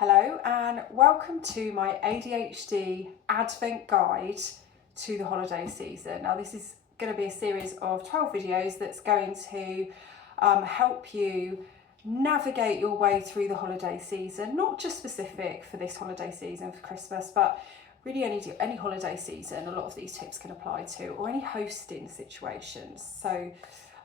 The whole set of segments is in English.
Hello and welcome to my ADHD Advent Guide to the holiday season. Now this is going to be a series of 12 videos that's going to help you navigate your way through the holiday season, not just specific for this holiday season for Christmas, but really any holiday season a lot of these tips can apply to, or any hosting situations. So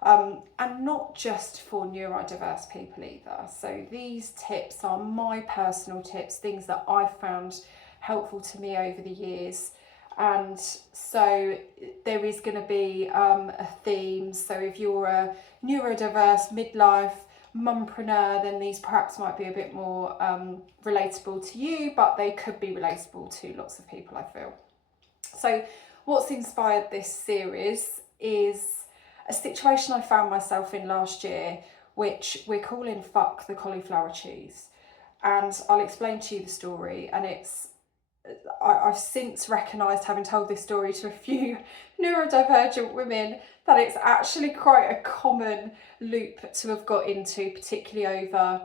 and not just for neurodiverse people either. So these tips are my personal tips, things that I've found helpful to me over the years. And so there is going to be a theme. So if you're a neurodiverse midlife mumpreneur, then these perhaps might be a bit more relatable to you, but they could be relatable to lots of people, I feel. So what's inspired this series is a situation I found myself in last year, which we're calling Fuck the Cauliflower Cheese. And I'll explain to you the story. And I've since recognised, having told this story to a few neurodivergent women, that it's actually quite a common loop to have got into, particularly over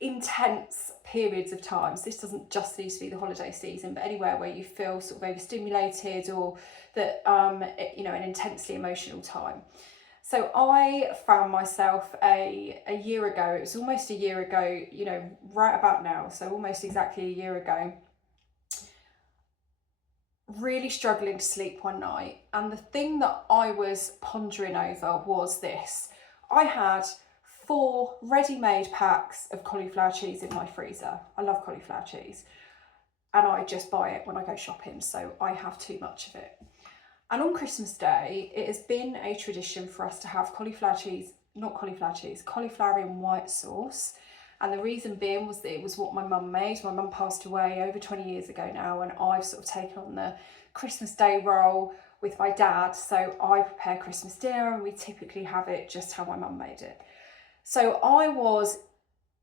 intense periods of time. So this doesn't just need to be the holiday season, but anywhere where you feel sort of overstimulated or that an intensely emotional time. So I found myself a year ago, it was almost a year ago, right about now, so almost exactly a year ago, really struggling to sleep one night. And the thing that I was pondering over was this: I had 4 ready-made packs of cauliflower cheese in my freezer. I love cauliflower cheese and I just buy it when I go shopping, so I have too much of it. And on Christmas Day, it has been a tradition for us to have cauliflower in white sauce. And the reason being was that it was what my mum made. My mum passed away over 20 years ago now, and I've sort of taken on the Christmas Day role with my dad. So I prepare Christmas dinner and we typically have it just how my mum made it. So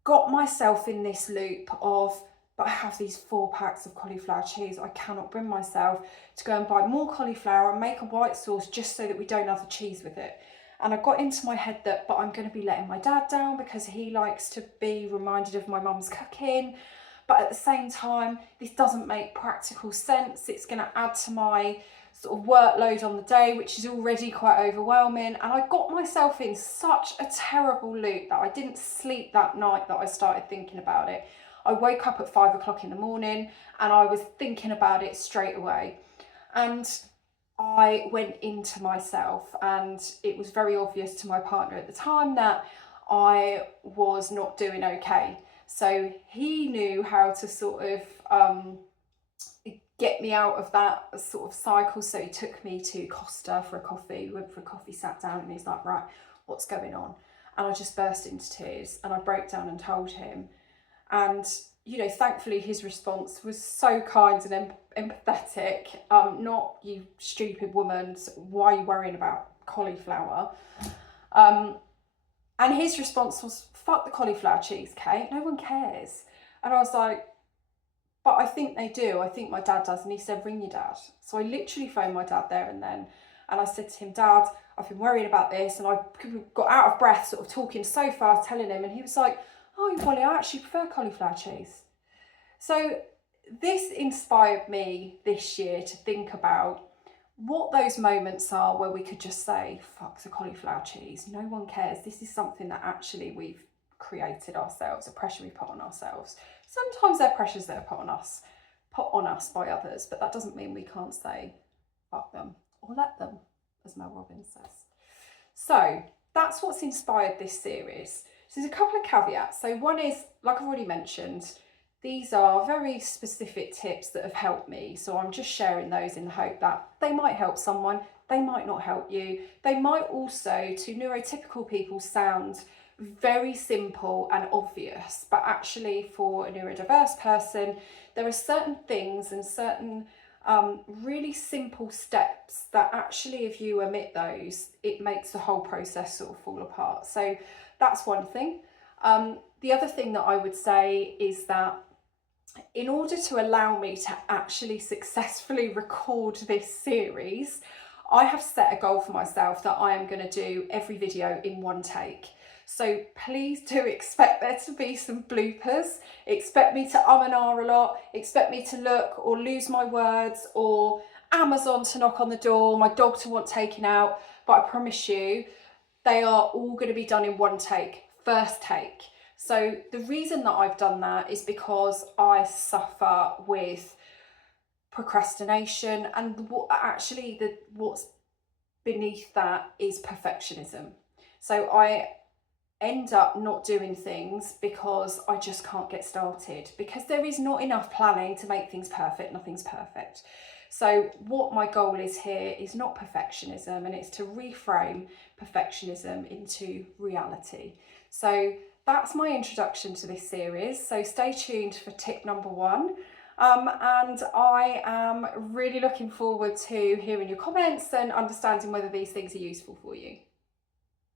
got myself in this loop of, but I have these 4 packs of cauliflower cheese. I cannot bring myself to go and buy more cauliflower and make a white sauce just so that we don't have the cheese with it. And I got into my head that, but I'm going to be letting my dad down because he likes to be reminded of my mum's cooking. But at the same time, this doesn't make practical sense. It's going to add to my sort of workload on the day, which is already quite overwhelming. And I got myself in such a terrible loop that I didn't sleep that night that I started thinking about it. I woke up at 5 o'clock in the morning and I was thinking about it straight away. And I went into myself, and it was very obvious to my partner at the time that I was not doing okay. So he knew how to sort of get me out of that sort of cycle. So he took me to Costa for a coffee. We went for a coffee, sat down, and he's like, right, what's going on? And I just burst into tears and I broke down and told him. And, thankfully his response was so kind and empathetic. Not, you stupid woman, why are you worrying about cauliflower? And his response was, fuck the cauliflower cheese, Kate, no one cares. And I was like, but I think they do. I think my dad does. And he said, ring your dad. So I literally phoned my dad there and then. And I said to him, Dad, I've been worrying about this. And I got out of breath, sort of talking so fast, telling him. And he was like, oh, Polly, I actually prefer cauliflower cheese. So this inspired me this year to think about what those moments are where we could just say, fuck the cauliflower cheese. No one cares. This is something that actually we've created ourselves, a pressure we put on ourselves. Sometimes they're pressures that are put on us by others, but that doesn't mean we can't say fuck them or let them, as Mel Robbins says. So that's what's inspired this series. So there's a couple of caveats. So one is, like I've already mentioned, these are very specific tips that have helped me. So I'm just sharing those in the hope that they might help someone, they might not help you. They might also, to neurotypical people, sound very simple and obvious, but actually for a neurodiverse person, there are certain things and certain really simple steps that actually, if you omit those, it makes the whole process sort of fall apart. So that's one thing. The other thing that I would say is that in order to allow me to actually successfully record this series, I have set a goal for myself that I am going to do every video in one take. So please do expect there to be some bloopers. Expect me to and ah a lot. Expect me to look or lose my words, or Amazon to knock on the door, my dog to want taken out. But I promise you, they are all going to be done in one take, first take. So the reason that I've done that is because I suffer with procrastination, and what's beneath that is perfectionism. So I end up not doing things because I just can't get started, because there is not enough planning to make things perfect. Nothing's perfect. So what my goal is here is not perfectionism, and it's to reframe perfectionism into reality. So that's my introduction to this series. So stay tuned for tip number 1. And I am really looking forward to hearing your comments and understanding whether these things are useful for you.